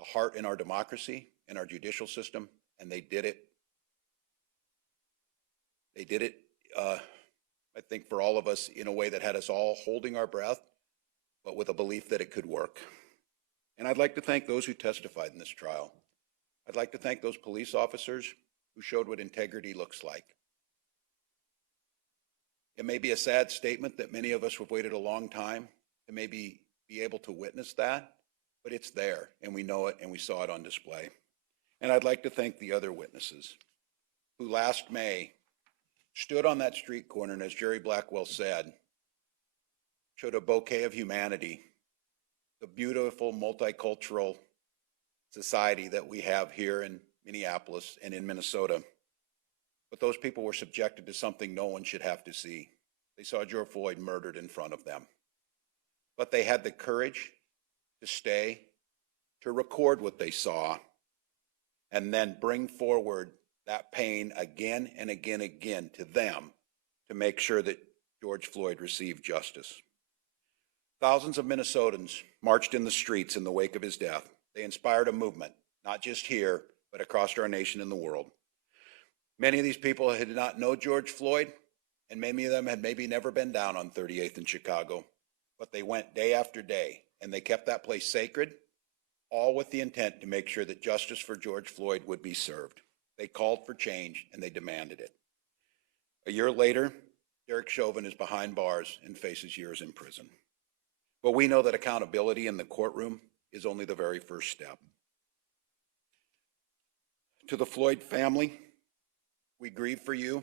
a heart in our democracy and our judicial system, and they did it. They did it, I think, for all of us in a way that had us all holding our breath, but with a belief that it could work. And I'd like to thank those who testified in this trial. I'd like to thank those police officers who showed what integrity looks like. It may be a sad statement that many of us have waited a long time to maybe be able to witness that, but it's there, and we know it, and we saw it on display. And I'd like to thank the other witnesses who last May stood on that street corner, and as Jerry Blackwell said, showed a bouquet of humanity, the beautiful multicultural society that we have here in Minneapolis and in Minnesota. But those people were subjected to something no one should have to see. They saw George Floyd murdered in front of them. But they had the courage to stay, to record what they saw, and then bring forward that pain again and again and again to them to make sure that George Floyd received justice. Thousands of Minnesotans marched in the streets in the wake of his death. They inspired a movement, not just here, but across our nation and the world. Many of these people did not know George Floyd, and many of them had maybe never been down on 38th in Chicago, but they went day after day, and they kept that place sacred, all with the intent to make sure that justice for George Floyd would be served. They called for change, and they demanded it. A year later, Derek Chauvin is behind bars and faces years in prison. But we know that accountability in the courtroom is only the very first step. To the Floyd family, we grieve for you.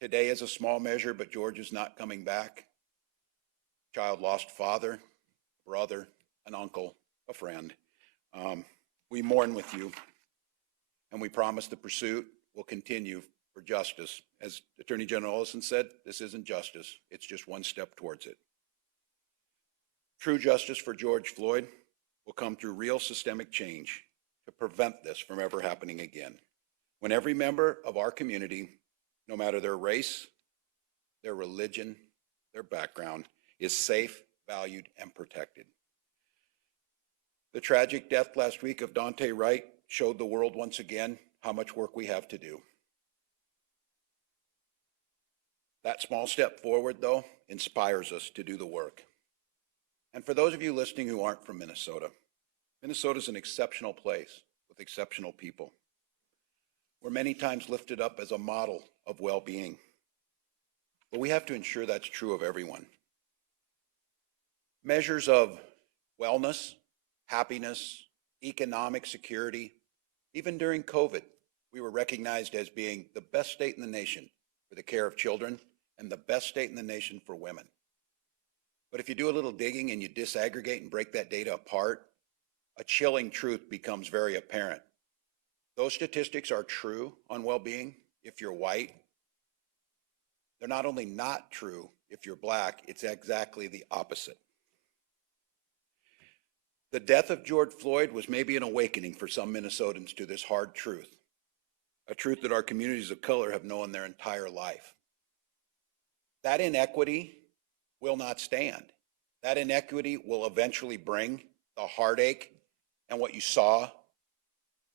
Today is a small measure, but George is not coming back. Child lost father, brother, an uncle, a friend. We mourn with you, and we promise the pursuit will continue for justice. As Attorney General Ellison said, this isn't justice, it's just one step towards it. True justice for George Floyd will come through real systemic change to prevent this from ever happening again. When every member of our community, no matter their race, their religion, their background, is safe, valued, and protected. The tragic death last week of Daunte Wright showed the world once again how much work we have to do. That small step forward, though, inspires us to do the work. And for those of you listening who aren't from Minnesota, Minnesota is an exceptional place with exceptional people. We're many times lifted up as a model of well-being, but we have to ensure that's true of everyone. Measures of wellness, happiness, economic security, even during COVID, we were recognized as being the best state in the nation for the care of children and the best state in the nation for women. But if you do a little digging and you disaggregate and break that data apart, a chilling truth becomes very apparent. Those statistics are true on well-being if you're white. They're not only not true if you're black, it's exactly the opposite. The death of George Floyd was maybe an awakening for some Minnesotans to this hard truth, a truth that our communities of color have known their entire life. That inequity will not stand. That inequity will eventually bring the heartache and what you saw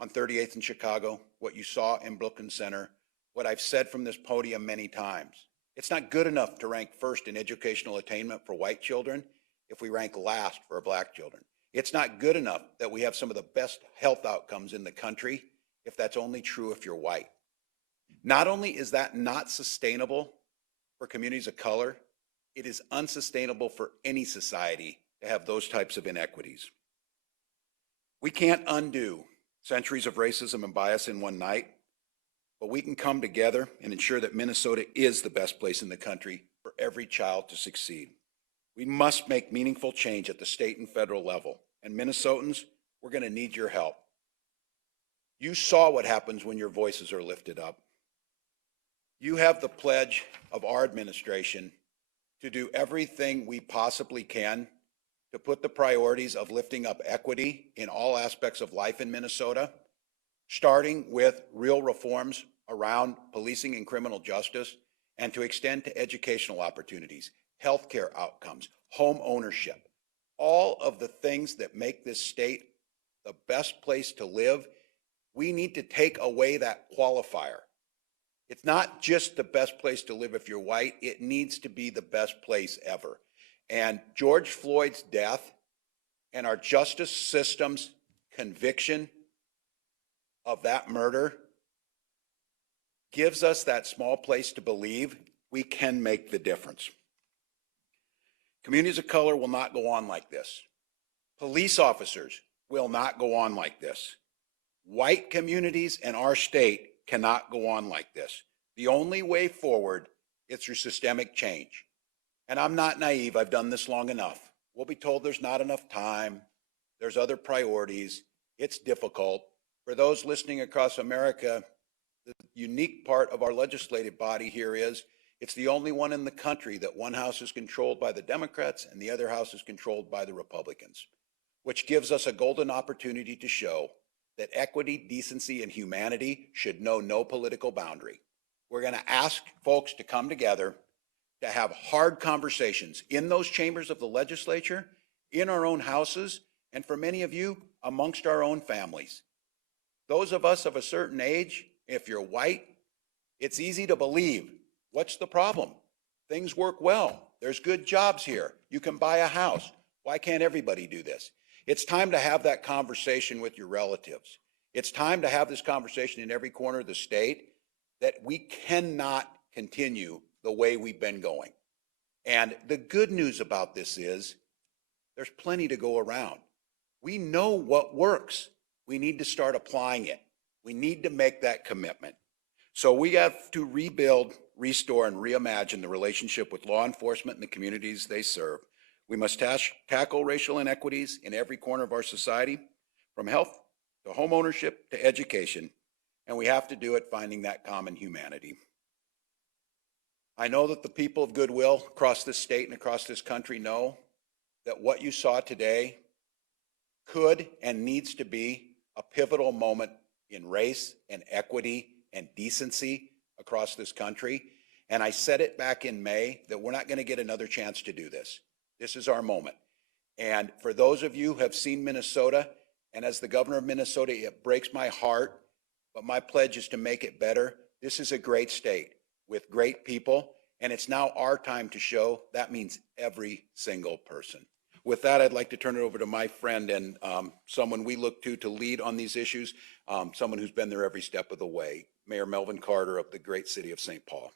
on 38th in Chicago, what you saw in Brooklyn Center, what I've said from this podium many times. It's not good enough to rank first in educational attainment for white children if we rank last for black children. It's not good enough that we have some of the best health outcomes in the country if that's only true if you're white. Not only is that not sustainable for communities of color, it is unsustainable for any society to have those types of inequities. We can't undo centuries of racism and bias in one night, but we can come together and ensure that Minnesota is the best place in the country for every child to succeed. We must make meaningful change at the state and federal level, and Minnesotans, we're going to need your help. You saw what happens when your voices are lifted up. You have the pledge of our administration to do everything we possibly can to put the priorities of lifting up equity in all aspects of life in Minnesota, starting with real reforms around policing and criminal justice, and to extend to educational opportunities, healthcare outcomes, home ownership, all of the things that make this state the best place to live, we need to take away that qualifier. It's not just the best place to live if you're white, it needs to be the best place ever. And George Floyd's death and our justice system's conviction of that murder gives us that small place to believe we can make the difference. Communities of color will not go on like this. Police officers will not go on like this. White communities in our state cannot go on like this. The only way forward is through systemic change. And I'm not naive, I've done this long enough. We'll be told there's not enough time, there's other priorities, it's difficult. For those listening across America, the unique part of our legislative body here is it's the only one in the country that one house is controlled by the Democrats and the other house is controlled by the Republicans, which gives us a golden opportunity to show that equity, decency, and humanity should know no political boundary. We're going to ask folks to come together to have hard conversations in those chambers of the legislature, in our own houses, and for many of you, amongst our own families. Those of us of a certain age, if you're white, it's easy to believe. What's the problem? Things work well. There's good jobs here. You can buy a house. Why can't everybody do this? It's time to have that conversation with your relatives. It's time to have this conversation in every corner of the state that we cannot continue the way we've been going. And the good news about this is there's plenty to go around. We know what works. We need to start applying it. We need to make that commitment. So we have to rebuild, restore, and reimagine the relationship with law enforcement and the communities they serve. We must tackle racial inequities in every corner of our society, from health to home ownership to education, and we have to do it finding that common humanity. I know that the people of goodwill across this state and across this country know that what you saw today could and needs to be a pivotal moment in race and equity and decency across this country. And I said it back in May that we're not going to get another chance to do this. This is our moment. And for those of you who have seen Minnesota, and as the governor of Minnesota, it breaks my heart, but my pledge is to make it better. This is a great state with great people, and it's now our time to show that means every single person. With that, I'd like to turn it over to my friend and someone we look to lead on these issues, someone who's been there every step of the way, Mayor Melvin Carter of the great city of St. Paul.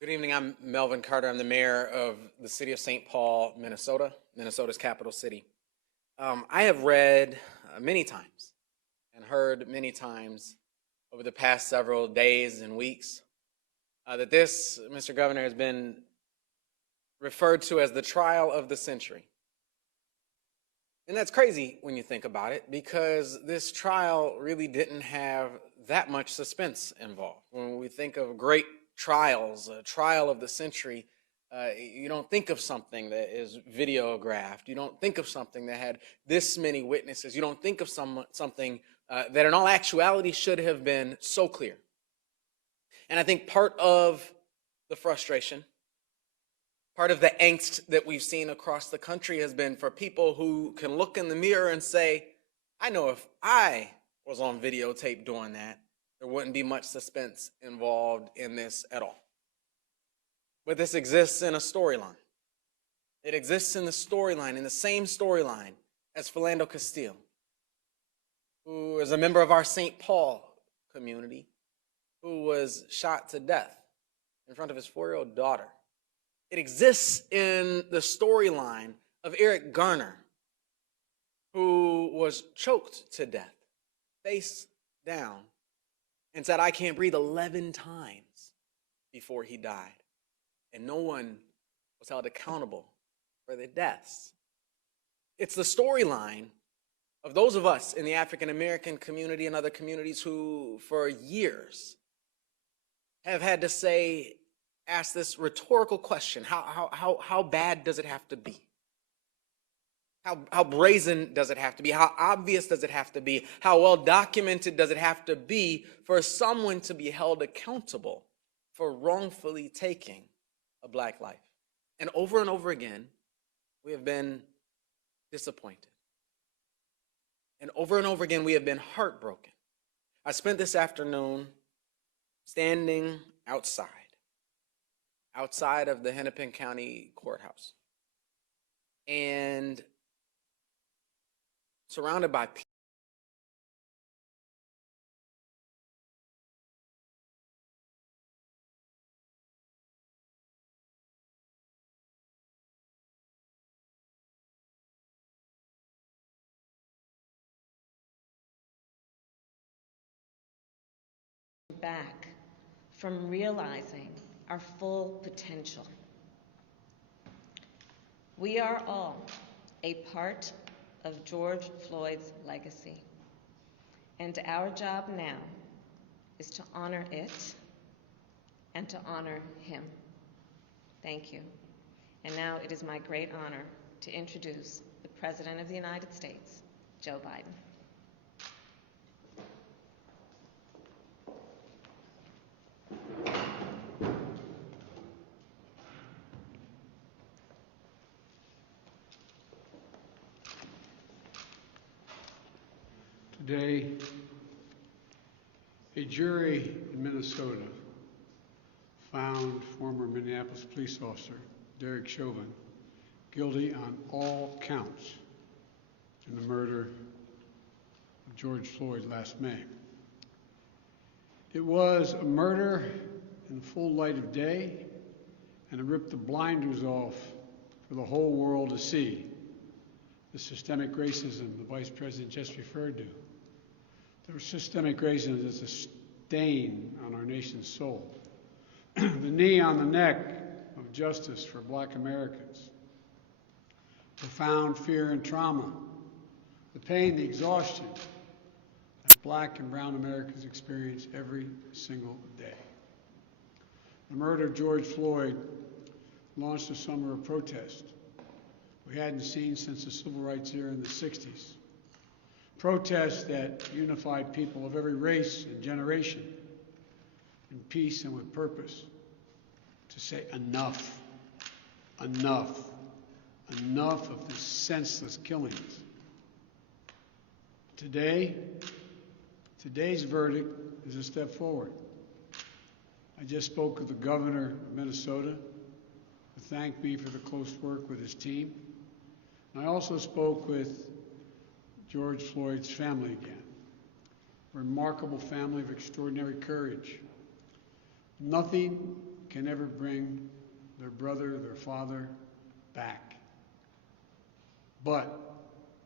Good evening, I'm Melvin Carter. I'm the mayor of the city of St. Paul, Minnesota, Minnesota's capital city. I have read many times and heard many times over the past several days and weeks that this, Mr. Governor, has been referred to as the trial of the century. And that's crazy when you think about it, because this trial really didn't have that much suspense involved. When we think of great trials, a trial of the century, you don't think of something that is videographed. You don't think of something that had this many witnesses. You don't think of something that in all actuality should have been so clear. And I think part of the frustration, part of the angst that we've seen across the country has been for people who can look in the mirror and say, I know if I was on videotape doing that, there wouldn't be much suspense involved in this at all. But this exists in a storyline. It exists in the storyline, in the same storyline as Philando Castile, who is a member of our St. Paul community, who was shot to death in front of his 4-year-old daughter. It exists in the storyline of Eric Garner, who was choked to death, face down, and said, I can't breathe 11 times before he died. And no one was held accountable for their deaths. It's the storyline of those of us in the African American community and other communities who, for years, have had to ask this rhetorical question: how bad does it have to be? How brazen does it have to be? How obvious does it have to be? How well documented does it have to be for someone to be held accountable for wrongfully taking a Black life? And over again, We have been disappointed. And over again, we have been heartbroken. I spent this afternoon standing outside of the Hennepin County Courthouse, and surrounded by people. Back from realizing our full potential. We are all a part of George Floyd's legacy, and our job now is to honor it and to honor him. Thank you. And now it is my great honor to introduce the President of the United States, Joe Biden. Today, a jury in Minnesota found former Minneapolis police officer Derek Chauvin guilty on all counts in the murder of George Floyd last May. It was a murder in the full light of day, and it ripped the blinders off for the whole world to see the systemic racism the Vice President just referred to. The systemic racism is a stain on our nation's soul. The knee on the neck of justice for Black Americans. Profound fear and trauma. The pain, the exhaustion that Black and brown Americans experience every single day. The murder of George Floyd launched a summer of protest we hadn't seen since the civil rights era in the 60s. Protests that unified people of every race and generation in peace and with purpose to say enough, enough, enough of this senseless killings. Today's verdict is a step forward. I just spoke with the governor of Minnesota, who thanked me for the close work with his team. And I also spoke with George Floyd's family again. A remarkable family of extraordinary courage. Nothing can ever bring their brother, their father back. But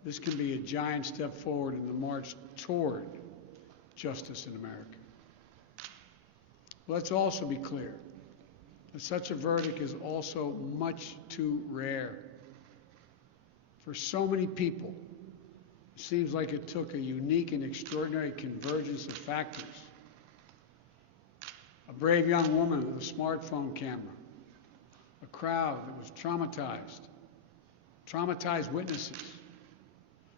this can be a giant step forward in the march toward justice in America. Let's also be clear that such a verdict is also much too rare. For so many people, it seems like it took a unique and extraordinary convergence of factors. A brave young woman with a smartphone camera, a crowd that was traumatized witnesses,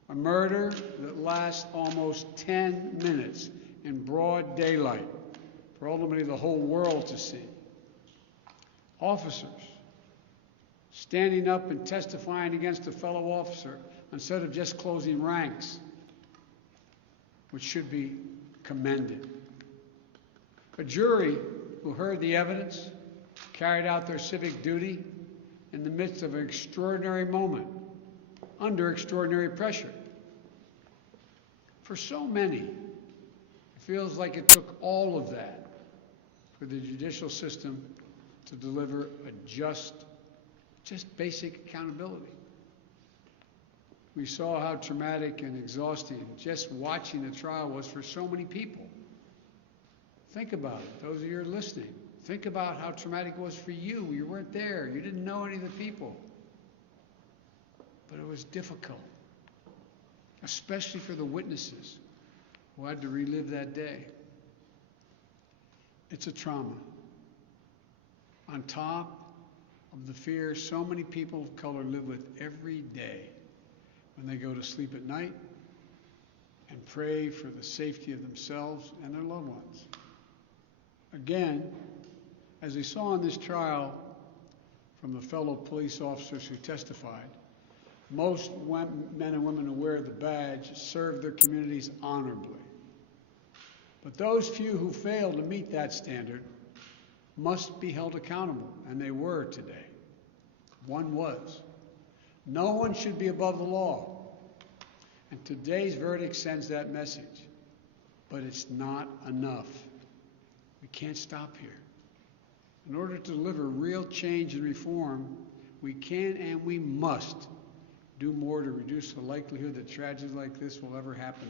a murder that lasts almost 10 minutes in broad daylight for ultimately the whole world to see. Officers standing up and testifying against a fellow officer instead of just closing ranks, which should be commended. A jury who heard the evidence, carried out their civic duty in the midst of an extraordinary moment, under extraordinary pressure. For so many, it feels like it took all of that for the judicial system to deliver a just basic accountability. We saw how traumatic and exhausting just watching the trial was for so many people. Think about it, those of you who are listening. Think about how traumatic it was for you. You weren't there. You didn't know any of the people. But it was difficult, especially for the witnesses who had to relive that day. It's a trauma. On top of the fear so many people of color live with every day when they go to sleep at night and pray for the safety of themselves and their loved ones. Again, as we saw in this trial from the fellow police officers who testified, Most men and women who wear the badge serve their communities honorably. But those few who fail to meet that standard must be held accountable, and they were today. One was. No one should be above the law. And today's verdict sends that message. But it's not enough. We can't stop here. In order to deliver real change and reform, we can and we must do more to reduce the likelihood that tragedies like this will ever happen